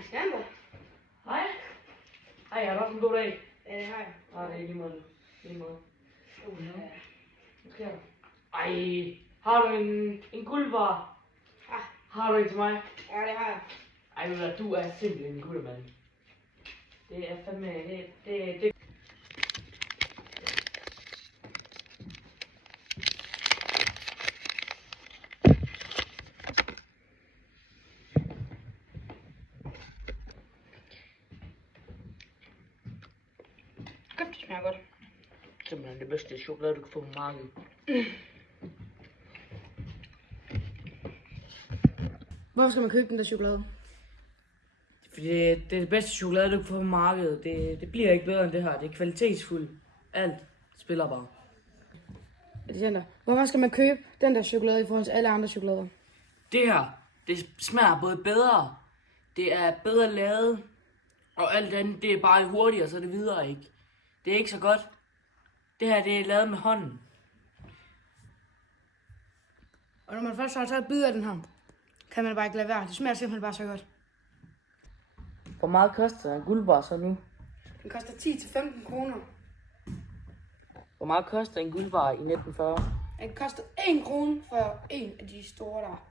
Alexander. Hej. Hej, har du haft en god dag? Ja, det har jeg. Nej, det er lige måde. Lige måde. Ja. Hvad sker der? Ej, har du en guldbar? Ja. Har du en til mig? Ja, det har jeg. Ej, ved du hvad, du er simpelthen en guldmand. Det er fandme, det. Godt, det smager godt. Simpelthen det bedste chokolade, du kan få på markedet. Hvorfor skal man købe den der chokolade? Fordi det er det bedste chokolade, du kan få på markedet. Det bliver ikke bedre end det her. Det er kvalitetsfuldt. Alt spiller bare. Alexander, hvorfor skal man købe den der chokolade i forhold til alle andre chokolader? Det her, det smager både bedre, det er bedre lavet, og alt andet, det er bare hurtigere, så det videre ikke. Det er ikke så godt. Det her, det er lavet med hånden. Og når man først har taget bid af den her, kan man bare ikke lade være. Det smager simpelthen bare så godt. Hvor meget koster en guldbar så nu? Den koster 10-15 kroner. Hvor meget koster en guldbar i 1940? Den koster 1 krone for en af de store der.